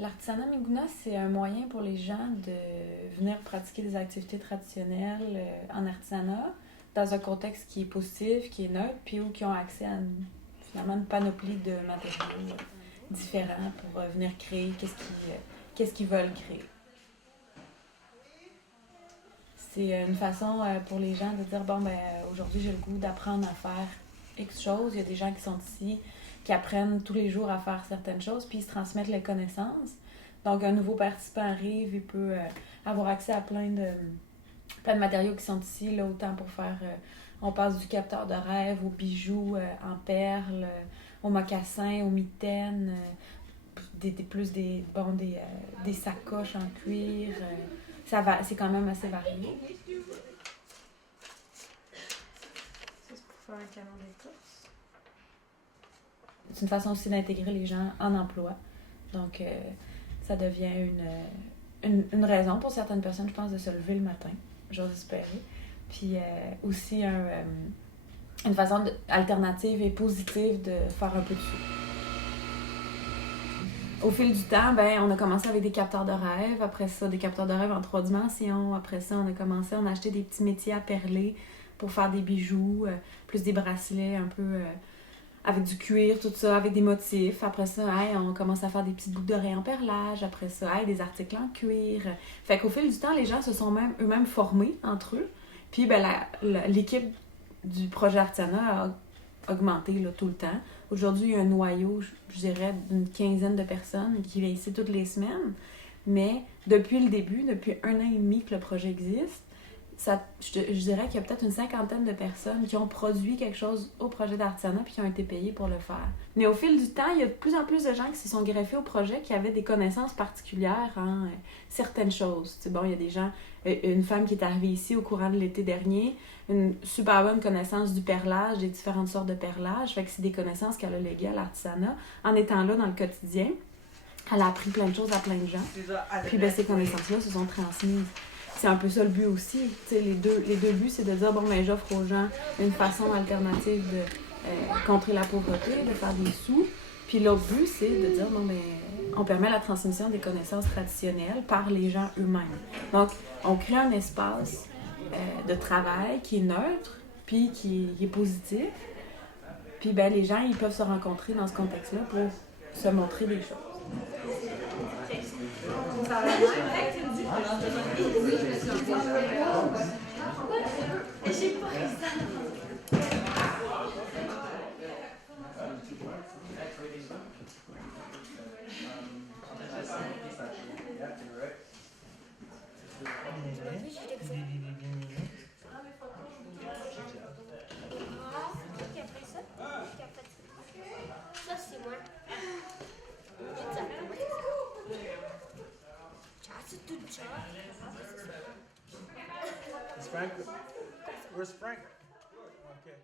L'artisanat Miguna, c'est un moyen pour les gens de venir pratiquer des activités traditionnelles en artisanat dans un contexte qui est positif, qui est neutre, puis où qui ont accès à finalement une panoplie de matériaux différents pour venir créer qu'est-ce qu'ils veulent créer. C'est une façon pour les gens de dire, bon, ben aujourd'hui j'ai le goût d'apprendre à faire X choses. Il y a des gens qui sont ici, qui apprennent tous les jours à faire certaines choses, puis ils se transmettent les connaissances. Donc un nouveau participant arrive, il peut avoir accès à plein de matériaux qui sont ici, là, autant pour faire, on passe du capteur de rêve aux bijoux en perles, aux mocassins, aux mitaines, des sacoches en cuir. C'est quand même assez varié. C'est pour faire un canon d'écorce. C'est une façon aussi d'intégrer les gens en emploi. Donc, ça devient une raison pour certaines personnes, je pense, de se lever le matin, j'ose espérer. Puis aussi une façon alternative et positive de faire un peu de sous. Au fil du temps, on a commencé avec des capteurs de rêve. Après ça, des capteurs de rêve en 3 dimensions. Après ça, on a acheté des petits métiers à perler pour faire des bijoux, plus des bracelets un peu avec du cuir, tout ça, avec des motifs. Après ça, on commence à faire des petites boucles d'oreilles en perlage. Après ça, des articles en cuir. Fait qu'au fil du temps, les gens se sont eux-mêmes formés entre eux. Puis l'équipe du projet Artisanat a augmenté là, tout le temps. Aujourd'hui, il y a un noyau, je dirais, d'une 15aine de personnes qui viennent ici toutes les semaines. Mais depuis le début, depuis 1 an et demi que le projet existe, je dirais qu'il y a peut-être une 50aine de personnes qui ont produit quelque chose au projet d'artisanat puis qui ont été payées pour le faire. Mais au fil du temps, il y a de plus en plus de gens qui se sont greffés au projet qui avaient des connaissances particulières en certaines choses. C'est bon, il y a des gens, une femme qui est arrivée ici au courant de l'été dernier, une super bonne connaissance du perlage, des différentes sortes de perlage. Fait que c'est des connaissances qu'elle a léguées à l'artisanat en étant là dans le quotidien. Elle a appris plein de choses à plein de gens. Puis ces connaissances-là se sont transmises. C'est un peu ça le but aussi. Les deux buts, c'est de dire, j'offre aux gens une façon alternative de contrer la pauvreté, de faire des sous. Puis l'autre but, c'est de dire, on permet la transmission des connaissances traditionnelles par les gens eux-mêmes. Donc, on crée un espace de travail qui est neutre, puis qui est positif. Puis les gens, ils peuvent se rencontrer dans ce contexte-là pour se montrer des choses. Is Frank? Where's Frank? Okay.